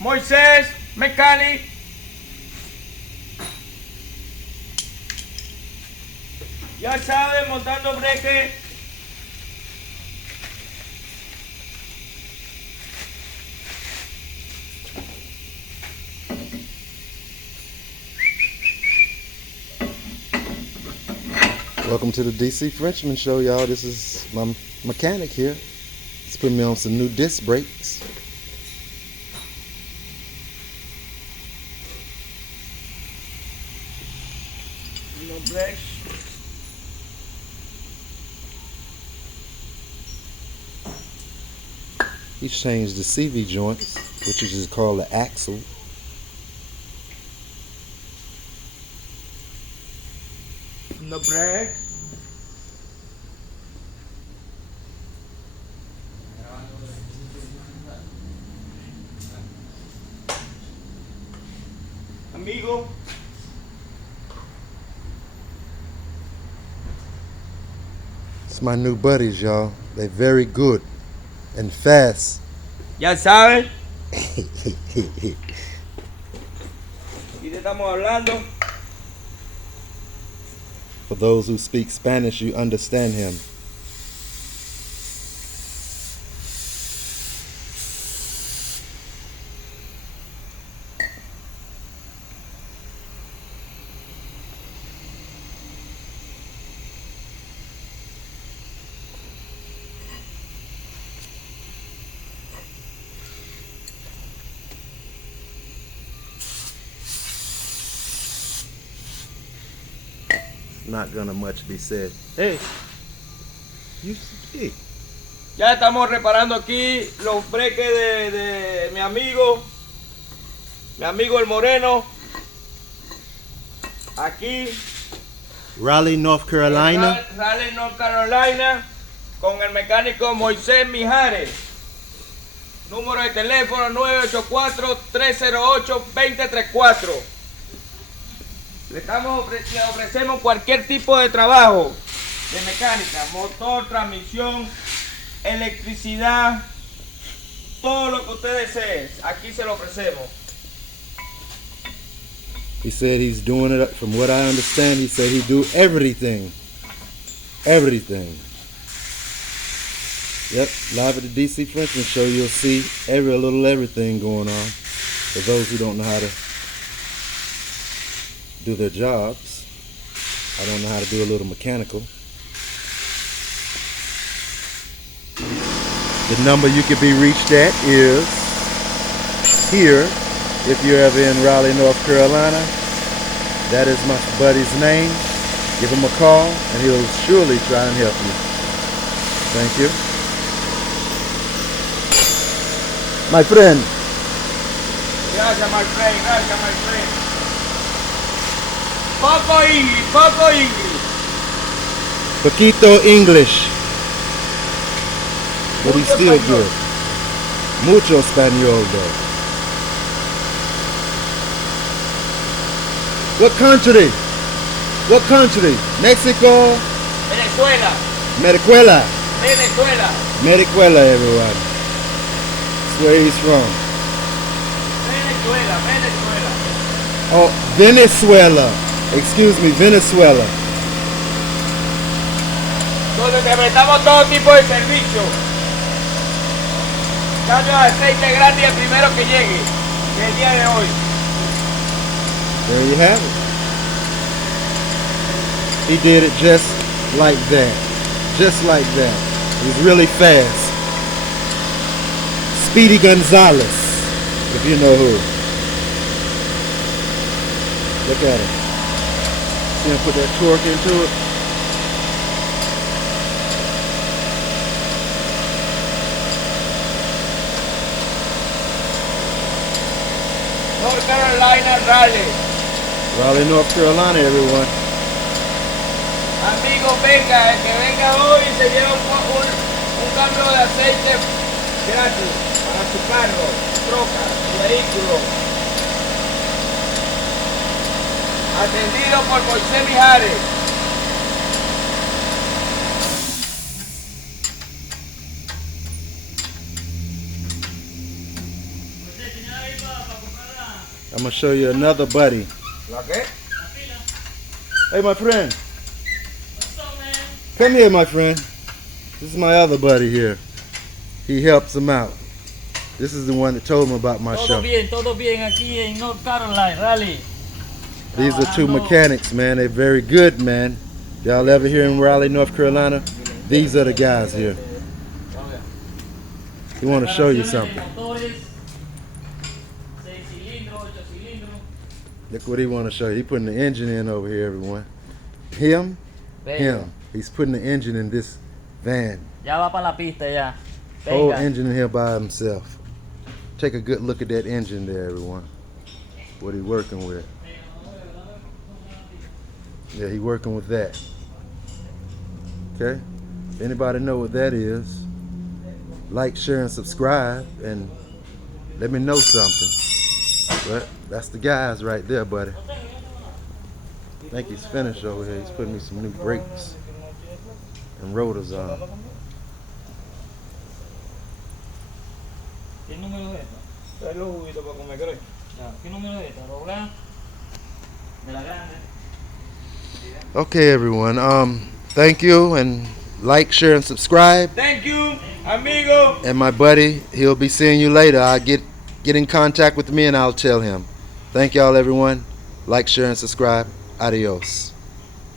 Moisés Mechanic. Ya saben, montando breque. Welcome to the DC Frenchman Show, y'all. This is my mechanic here. He's putting me on some new disc brakes. No brakes. He's changed the CV joints, which is just called the axle. No brakes. Amigo. It's my new buddies, y'all. They're very good and fast. Ya saben. Y te estamos hablando. For those who speak Spanish, you understand him. Not gonna much be said. Hey, you speak. Ya estamos reparando aquí los breques de mi amigo el Moreno. Aquí. Raleigh, North Carolina. Raleigh, North Carolina. Con el mecánico Moisés Mijares. Número de teléfono 984-308-2034. Le ofrecemos cualquier tipo de trabajo de mecánica, motor, transmisión, electricidad, todo lo que usted desee, aquí se lo ofrecemos. He said he's doing it, from what I understand, he said he do everything. Everything. Yep, live at the DC Frenchman Show, you'll see everything going on. For those who don't know how to do their jobs. I don't know how to do a little mechanical. The number you can be reached at is here. If you're ever in Raleigh, North Carolina, that is my buddy's name. Give him a call and he'll surely try and help you. Thank you. My friend. Gracias, my friend. Gracias, my friend. Poco English. Poquito English. But he's still español. good. Mucho español though. What country? What country? Mexico? Venezuela. Medicuela. Venezuela. Medicuela, everyone. That's where he's from. Venezuela. Oh, Venezuela. Excuse me, Venezuela. Donde te prestamos todo tipo de servicio. Cambio de aceite gratis el primero que llegue, el día de hoy. There you have it. He did it just like that. Just like that. He's really fast. Speedy Gonzalez, if you know who. Look at him. See him put that torque into it? North Carolina Raleigh. Raleigh, North Carolina, everyone. Amigo, venga, el que venga hoy se lleva un cambio de aceite gratis para su carro, su troca, su vehículo. Atendido por Moisés Mijares. I'm gonna show you another buddy. ¿La qué? Hey, my friend. Come here, my friend. This is my other buddy here. He helps him out. This is the one that told him about my show. Todo bien aquí en North Carolina, Raleigh. These are two mechanics, man. They're very good, man. Y'all ever here in Raleigh, North Carolina? These are the guys here. He want to show you something. Look what he want to show you. He putting the engine in over here, everyone. Him. He's putting the engine in this van. Ya va para la pista ya. Whole engine in here by himself. Take a good look at that engine there, everyone. What he working with. Yeah, he working with that. Okay? Anybody know what that is? Like, share, and subscribe, and let me know something. But that's the guys right there, buddy. I think he's finished over here. He's putting me some new brakes and rotors on. ¿Qué número es esta? Trae los juguitos para comer, ¿qué? ¿Qué número es esta? ¿Dobla? De la grande. Okay, everyone. Thank you, and like, share, and subscribe. Thank you, amigo. And my buddy, he'll be seeing you later. I'll get in contact with me and I'll tell him. Thank y'all, everyone. Like, share, and subscribe. Adios.